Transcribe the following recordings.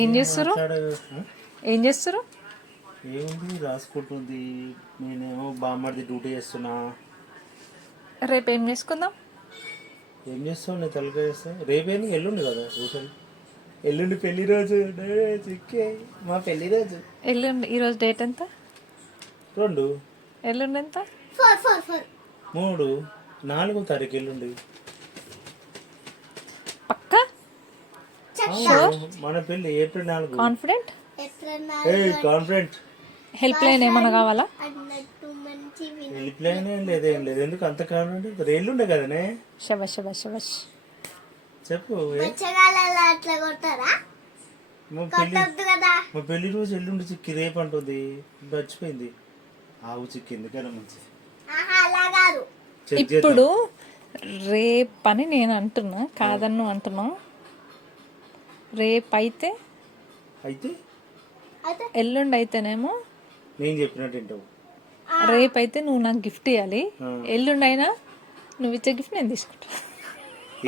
ఏం చేస్తారు? ఏం చేస్తారు? ఏముంది రాసుకుంటుంది. నేనేమో బామ్మర్ది డ్యూటీ చేస్తున్నా. రేపు ఏం చేసుకుందాం? ఏం చేస్తావు? నేను తలకాయ చేస్తాను. రేపేంది? ఎల్లుండి కదా చూసాను. ఎల్లుండి పెళ్లి రోజు. చిక్కే మా పెళ్లి రోజు. ఎల్లుండి. ఈరోజు డేట్ ఎంత? 2. ఎల్లుండి ఎంత? 3, 4 తారీఖు ఎల్లుండి. పక్కా? మన పెళ్లి April 4. Confident? Confident. Help line ఏమన్నా కావాలా? హెల్ప్ లైన్ ఏం లేదు, ఏం లేదు. ఎందుకు అంత కాన్ఫిడెంట్? ఎల్లుండే కదనే. శబాష్ శబాష్ శబాష్. చెప్పు. మా పెళ్లి రోజు ఎల్లుండి చిక్కి రేపు అంటుంది. మర్చిపోయింది. ఆవు చిక్కింది కదా మంచిది. ఇప్పుడు రేపని నేను అంటున్నా, కాదన్ను అంటున్నా. రేపైతే అయితే ఎల్లుండి అయితేనేమో నేను చెప్పినట్టు వింటావు. రేపైతే నువ్వు నాకు గిఫ్ట్ ఇవ్వాలి. ఎల్లుండి అయినా నువ్వు ఇచ్చే గిఫ్ట్ నేను తీసుకుంటా.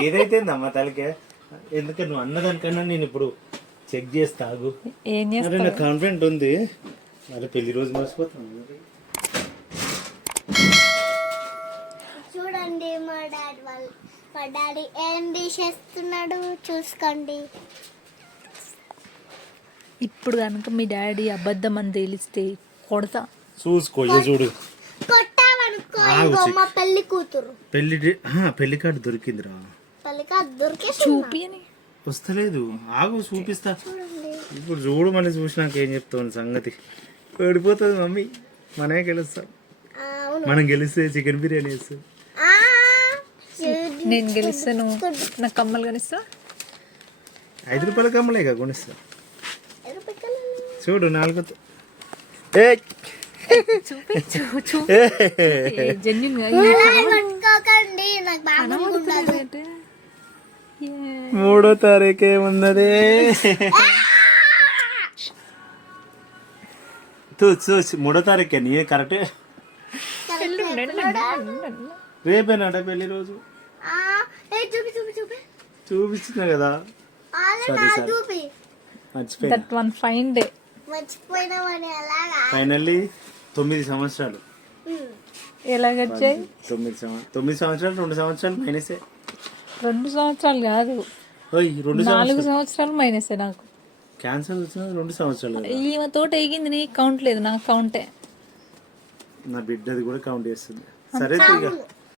ఏదైతే అమ్మ తలకే. ఎందుకంటే నువ్వు అన్నదానికన్నా నేను ఇప్పుడు చెక్ చేస్తాగు. ఏం చేస్తా? నాకు కాన్ఫిడెంట్ ఉంది. మరి పెళ్లి రోజు మర్చిపోతాను. చూడండి మా డాడీ ఏం చేస్తున్నాడు చూసుకోండి. ఇప్పుడు కనుక మీ డాడీ అబద్ధం అని తెలిస్తే కొడతా. చూసుకో చూడు. కొట్టావనుకో మా పెళ్లి కూతురు. పెళ్లి కార్డు దొరికిందిరా. పెళ్లి కార్డు దొరికేసి చూపి అని వస్తలేదు. ఆగు చూపిస్తా. ఇప్పుడు చూడు. మళ్ళీ చూసినాక ఏం చెప్తావు సంగతి. ఓడిపోతుంది మమ్మీ. మనమే గెలుస్తాం. మనం గెలిస్తే చికెన్ బిర్యానీ వేస్తాం. నేను గెలిస్తాను. నాకు కమ్మలు కనిస్తా. 5 రూపాయల కమ్మలే కదా కొనిస్తా. చూడు 4. జెన్యున్ గా 3వ తారీఖే ఉన్నదే. చూసి 3వ తారీఖే నీ కరెక్టే. రేపేనాట పెళ్లి రోజు. చూపించిన కదా. ఫైనల్లీ 9 సంవత్సరాలు ఎలాగొచ్చాయి? 9 సంవత్సరాలు 2 సంవత్సరాలు మైనసే. 2 సంవత్సరాలు కాదు, 4 సంవత్సరాలు మైనసే. నాకు క్యాన్సర్ వచ్చిన 2 సంవత్సరాలు. ఈమె తోట ఎగింది, నీకు కౌంట్ లేదు, నాకు కౌంటే. నా బిడ్డది కూడా కౌంట్ చేస్తుంది. సరే